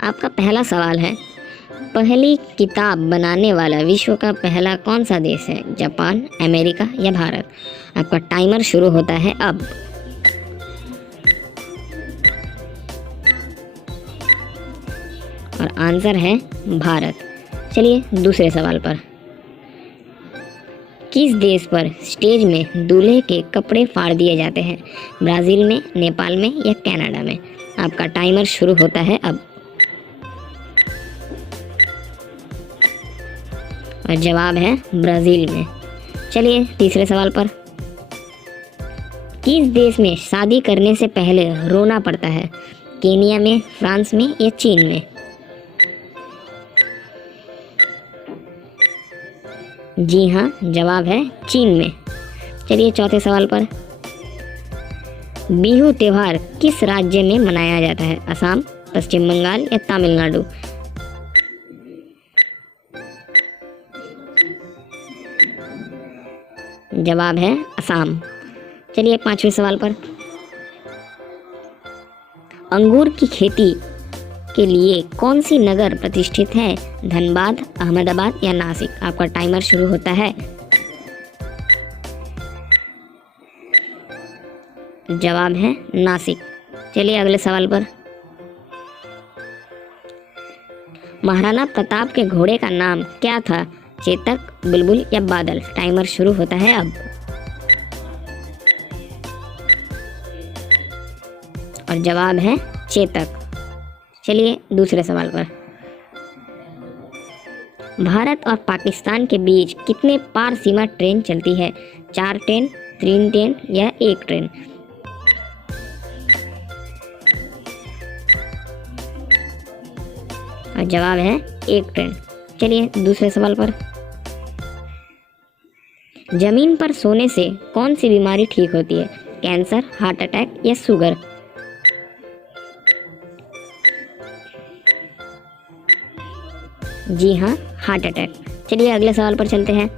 आपका पहला सवाल है, पहली किताब बनाने वाला विश्व का पहला कौन सा देश है? जापान, अमेरिका या भारत? आपका टाइमर शुरू होता है अब। और आंसर है भारत। चलिए दूसरे सवाल पर। किस देश पर स्टेज में दूल्हे के कपड़े फाड़ दिए जाते हैं? ब्राज़ील में, नेपाल में या कनाडा में? आपका टाइमर शुरू होता है अब। और जवाब है ब्राज़ील में। चलिए तीसरे सवाल पर। किस देश में शादी करने से पहले रोना पड़ता है? केनिया में, फ्रांस में या चीन में? जी हाँ, जवाब है चीन में। चलिए चौथे सवाल पर। बिहू त्योहार किस राज्य में मनाया जाता है? असम, पश्चिम बंगाल या तमिलनाडु? जवाब है असम। चलिए पांचवें सवाल पर। अंगूर की खेती के लिए कौन सी नगर प्रतिष्ठित है? धनबाद, अहमदाबाद या नासिक? आपका टाइमर शुरू होता है। जवाब है नासिक। चलिए अगले सवाल पर। महाराणा प्रताप के घोड़े का नाम क्या था? चेतक, बुलबुल या बादल? टाइमर शुरू होता है अब। और जवाब है चेतक। चलिए दूसरे सवाल पर। भारत और पाकिस्तान के बीच कितने पार सीमा ट्रेन चलती है? 4 ट्रेन, 3 ट्रेन या 1 ट्रेन? और जवाब है 1 ट्रेन। चलिए दूसरे सवाल पर। जमीन पर सोने से कौन सी बीमारी ठीक होती है? कैंसर, हार्ट अटैक या शुगर? जी हाँ, हार्ट अटैक। चलिए अगले सवाल पर चलते हैं।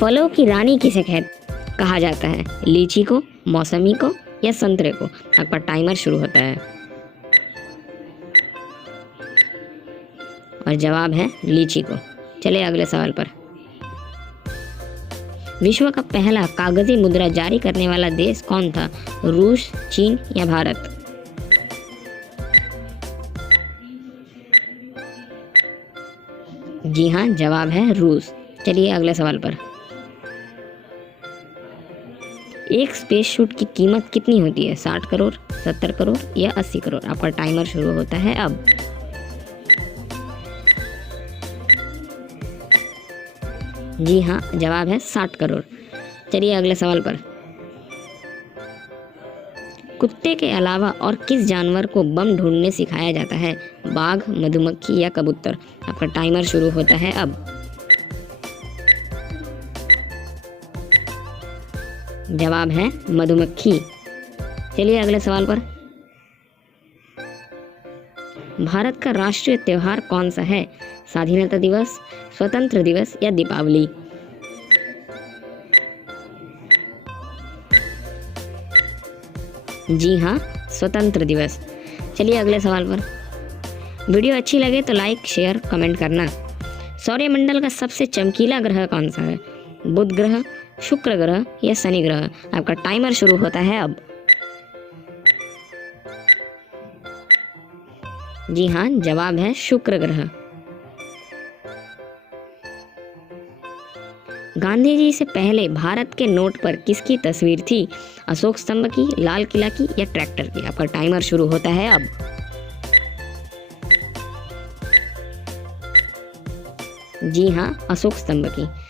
फलों की रानी किसे कहा जाता है? लीची को, मौसमी को या संतरे को? आपका टाइमर शुरू होता है। और जवाब है लीची को। चलिए अगले सवाल पर। विश्व का पहला कागजी मुद्रा जारी करने वाला देश कौन था? रूस, चीन या भारत? जी हाँ, जवाब है रूस। चलिए अगले सवाल पर। एक स्पेस शूट की कीमत कितनी होती है? 60 करोड़, 70 करोड़ या 80 करोड़? आपका टाइमर शुरू होता है अब। जी हाँ, जवाब है 60 करोड़। चलिए अगले सवाल पर। कुत्ते के अलावा और किस जानवर को बम ढूंढने सिखाया जाता है? बाघ, मधुमक्खी या कबूतर? आपका टाइमर शुरू होता है अब। जवाब है मधुमक्खी। चलिए अगले सवाल पर। भारत का राष्ट्रीय त्योहार कौन सा है? स्वाधीनता दिवस, स्वतंत्र दिवस या दीपावली? जी हाँ, स्वतंत्र दिवस। चलिए अगले सवाल पर। वीडियो अच्छी लगे तो लाइक, शेयर, कमेंट करना। सौरमंडल का सबसे चमकीला ग्रह कौन सा है? बुध ग्रह, शुक्र ग्रह या शनि ग्रह? आपका टाइमर शुरू होता है अब। जी हाँ, जवाब है शुक्र ग्रह। गांधी जी से पहले भारत के नोट पर किसकी तस्वीर थी? अशोक स्तंभ की, लाल किला की या ट्रैक्टर की? आपका टाइमर शुरू होता है अब। जी हाँ, अशोक स्तंभ की।